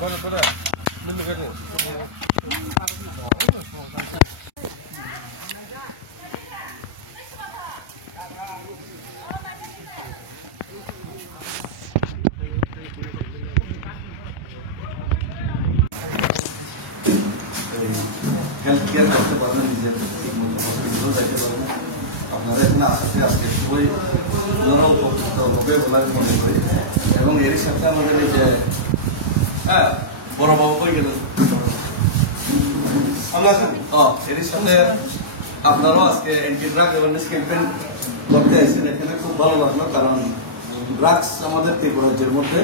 Health care করতে পারবেন, নিজের ঠিক মতো হসপিটালও যাইতে পারবেন। আপনারা এখানে আসতে আজকে খুবই উপকৃত হবে বলে আমি মনে করি। এবং এরই সাথে আমাদের এই যে বড় বাবু হয়ে গেল এরই সাথে আপনারাও আজকে অ্যান্টি ড্রাগ অ্যাওয়ারনেস ক্যাম্পেইন করতে আসছেন, এখানে খুব ভালো লাগলো। কারণ ড্রাগস আমাদের ত্রিপুরা রাজ্যের মধ্যে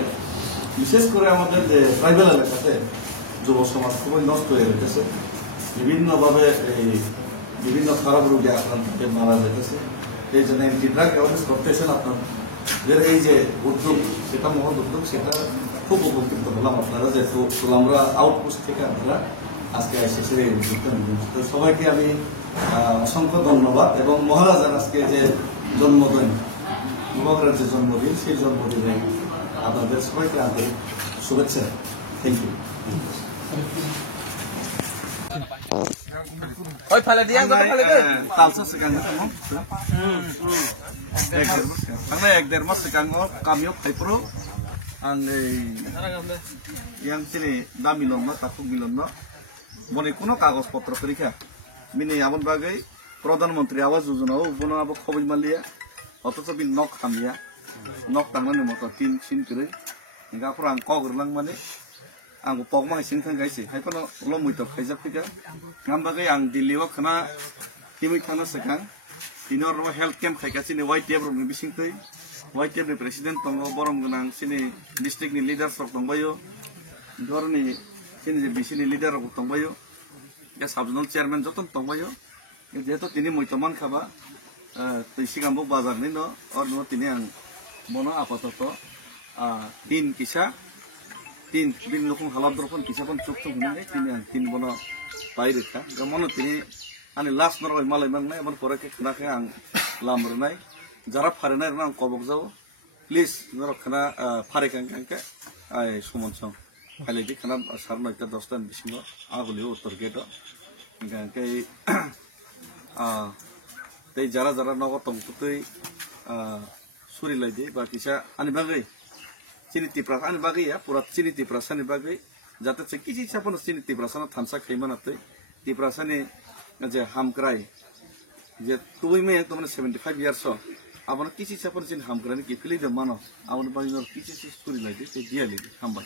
বিশেষ করে আমাদের যে ট্রাইবাল এলাকাতে যুব সমাজ খুবই নষ্ট হয়ে যেতেছে, বিভিন্নভাবে এই বিভিন্ন খারাপ রোগে আক্রান্ত হয়ে মারা যেতেছে। এই জন্য অ্যান্টি ড্রাগ অ্যাওয়ারনেস করতেছেন আপনাদের এই যে উদ্যোগ, সেটা মহৎ উদ্যোগ, সেটা খুব উপকৃত হলাম আপনারা। যেহেতু আমরা আউটপোস্ট থেকে আপনারা আজকে এসেছে এই উদ্যোগটা নিয়ে, তো সবাইকে আমি অসংখ্য ধন্যবাদ। এবং মহারাজার আজকে যে জন্মদিন, মহারাজার যে জন্মদিন, সেই জন্মদিনে আপনাদের সবাইকে আন্তরিক শুভেচ্ছা। Thank you. Oi, fala dia, agora fala dia. Talsa sekarang karena ek dermas sekarang kami Taipro ang yang sini damilon na tapuk milon na mone kuno kagos potro perikha mini amon bagai প্রধানমন্ত্রী আবাস যোজনা উপনো আবো খবর মালিয়া অথচ B knock Khamiyang knock তাংনানি মতো তিন scene করে গাফর আং কগরলাং মানে आंखौ पगमा सिंथां गायसे हायफानो लमुइतो खायजा फैगा गामबागै आं दिल्लीआव खाना हिमै थानो सखां बिनर हेल्थ कैम्प खायगासिनो वाइट टेब रनि बिसिंथै वाइट टेब नि प्रेसिडेंट दङ बरम गोनां सिनि डिस्ट्रिक्ट नि लिडार्स फोर दंबायो धरनि सिनि जे बिसिनि लिडार दंबायो या साब जोनाल चेयारमैन जतन दंबायो जेहेतु तिनि मैतमान खाबा सिगांबो बाजारनि न और न तिनि आं बनो आपातत तीन किसा तीन दिन लोगों हालात दरपन किसापन चुप चुप होने तीन बना पाई रखा जमानो तीन आने लास्ट नर मालय मंगनाय मन परे के खना के आं लामरनाय जरा फारनाय रना आं कबक जाओ प्लीज नर खना फारे के आय सुमन सं खाली दि खना सार नयता 10 टा बिसिङाव आगुलियो उत्तर गेट के तै जरा जरा नगर तंगतै सुरि लायदि बा किसा आनि बागै Sini tiprasan bagi ya, purat sini tiprasan bagi, jatuh sekisi siapa nu sini tiprasan thansa khayman ate, tiprasan ini aja hamkrai, je tuh ini yang teman 75 years so, abang kisi siapa nu sini hamkrai ini kipili de mana, abang bagi nur kisi suri lagi, dia lagi hambal.